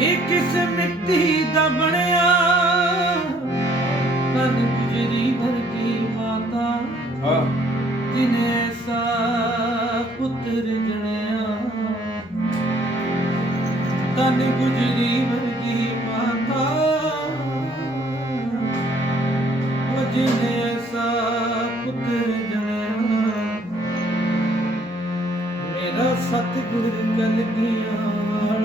ਇਹ ਕਿਸ ਮਿੱਟੀ ਦਾ ਬਣਿਆ? ਗੁਜਰੀ ਵਰਗੀ ਮਾਤਾ ਹਾਂ। ਜਿਨੇ ਐਸਾ ਪੁੱਤਰ ਜਣਿਆ। ਤਨ ਗੁਜਰੀ ਵਰਗੀ ਮਾਤਾ ਉਹ ਜਿਨੇ ਪੁੱਤਰ ਜਣਿਆ। ਮੇਰਾ ਸਤਿਗੁਰ ਕਲਗੀਆਂ ਵਾਲਾ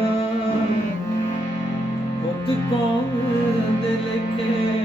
ਪੁੱਤ ਕੌਣ ਦੇ ਲਿਖੇ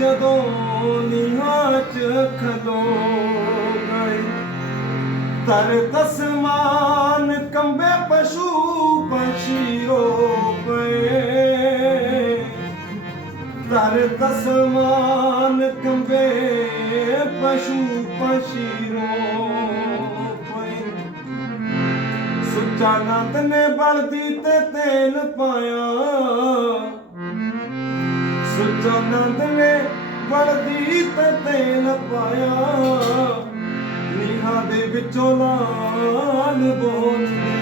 ਜਦੋਂ ਨੀਹਾਂ ਚ ਖਲੋ ਗਏ ਤਰ ਤਸਮਾਨ ਕੰਬੇ ਪਸ਼ੂ ਪੰਛੀ ਰੋ ਪਏ। ਤਰ ਤਸਮਾਨ ਕੰਬੇ ਪਸ਼ੂ ਪੰਛੀ ਰੋ ਪਏ। ਸੁੱਚਾ ਨੰਦ ਨੇ ਬਲਦੀ ਤੇ ਤੇਲ ਪਾਇਆ ਸੁੱਚਾ ਨੇ ਬਲਦੀ ਤੇ ਤੇਲ ਪਾਇਆ। ਨੀਹਾਂ ਦੇ ਵਿੱਚੋਂ ਲਾਲ ਬੋਲਦੇ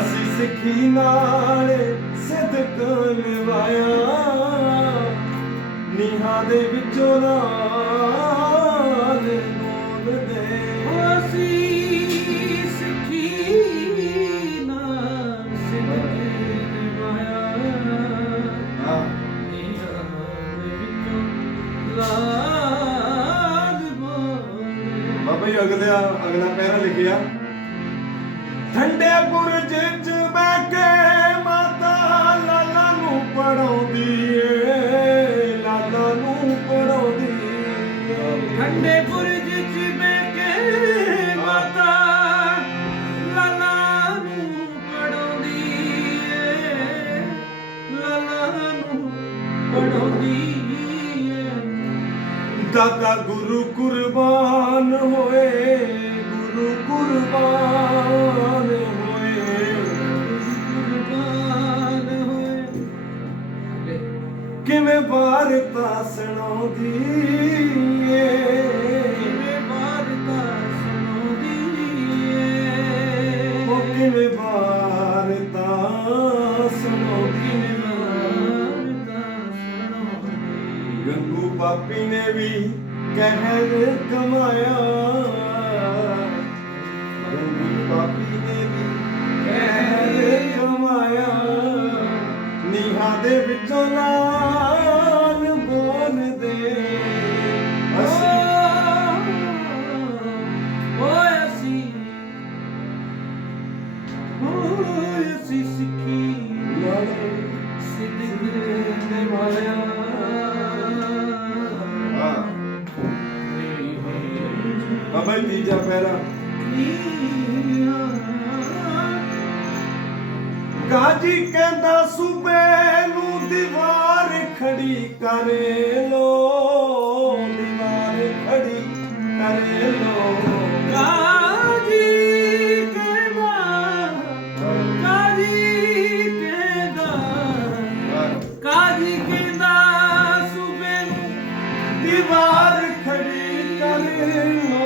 ਅਸੀਂ ਸਿੱਖੀ ਨਾਲ ਸਿੱਧਕ ਨਿਭਾਇਆ ਨੀਹਾਂ ਦੇ ਵਿੱਚੋਂ ਲਾਲ ਬਾਬਾ ਜੀ, ਅਗਲਾ ਅਗਲਾ ਪੈਰਾ ਲਿਖਿਆ। ਠੰਡੇ ਬੁਰਜ ਚ ਬਹਿ ਕੇ ਮਾਤਾ ਲਾਲਾ ਨੂੰ ਪੜਾਉਂਦੀ ਏ, ਲਾਲਾ ਨੂੰ ਪੜਾਉਂਦੀ ਏ। ਠੰਡੇ ਬੁਰਜ ਦਾਦਾ ਗੁਰੂ ਕੁਰਬਾਨ ਹੋਏ ਗੁਰੂ ਕੁਰਬਾਨ ਹੋਏ। ਕੁਰਬਾਨ ਹੋਏ ਕਿਵੇਂ ਵਾਰਤਾ ਸੁਣਾਉਂਦੀ ਏ ਕਿਵੇਂ ਵਾਰਤਾ ਸੁਣਾਉਂਦੀ ਏ ਉਹ ਕਿਵੇਂ ਵਾਰਤਾ ਸੁਣਾਉਂਦੀ ਸੁਣਾਉਂਦੀ ਗੰਗੂ ਪਾਪੀ ਨੇ ਵੀ ਕਹਿਰ ਕਮਾਇਆ। ਗੰਗੂ ਪਾਪੀ ਨੇ ਵੀ ਕਹਿਰ ਕਮਾਇਆ। ਨੀਹਾਂ ਦੇ ਵਿੱਚੋਂ ਲਾਲ ਬੋਲਦੇ ਅਸੀਂ ਓਏ ਅਸੀਂ। ਓਏ ਅਸੀਂ ਸਿੱਖੀ। ਸਿੱਧੇ ਦੇ ਵਾਲਿਆ ਬਾਬਾ ਜੀ, ਤੀਜਾ ਪੈਰਾ। ਗਾਜੀ ਕਹਿੰਦਾ, ਸੂਬੇ ਨੂੰ ਦੀਵਾਰ ਖੜੀ ਕਰੇ ਲੋ, ਦੀਵਾਰ ਖੜੀ ਕਰੇ ਲੋ। ਕਾਜੀ ਕਹਿੰਦਾ ਕਾਜੀ ਕਹਿੰਦਾ ਕਾਜੀ ਕਹਿੰਦਾ, ਸੂਬੇ ਨੂੰ ਦੀਵਾਰ ਖੜੀ ਕਰੇ ਲੋ।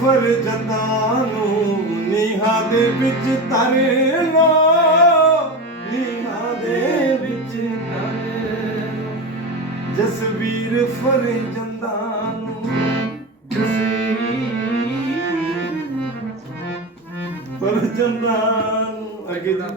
ਫਰਜੰਦਾਂ ਨੂੰ ਨੀਹਾਂ ਦੇ ਵਿੱਚ ਤਰ ਲੋ ਨੀਹਾਂ ਦੇ ਵਿੱਚ ਜਸਵੀਰ ਫਰਜੰਦਾਂ ਨੂੰ ਫਰਜੰਦਾਂ ਨੂੰ ਅੱਗੇ ਦਾ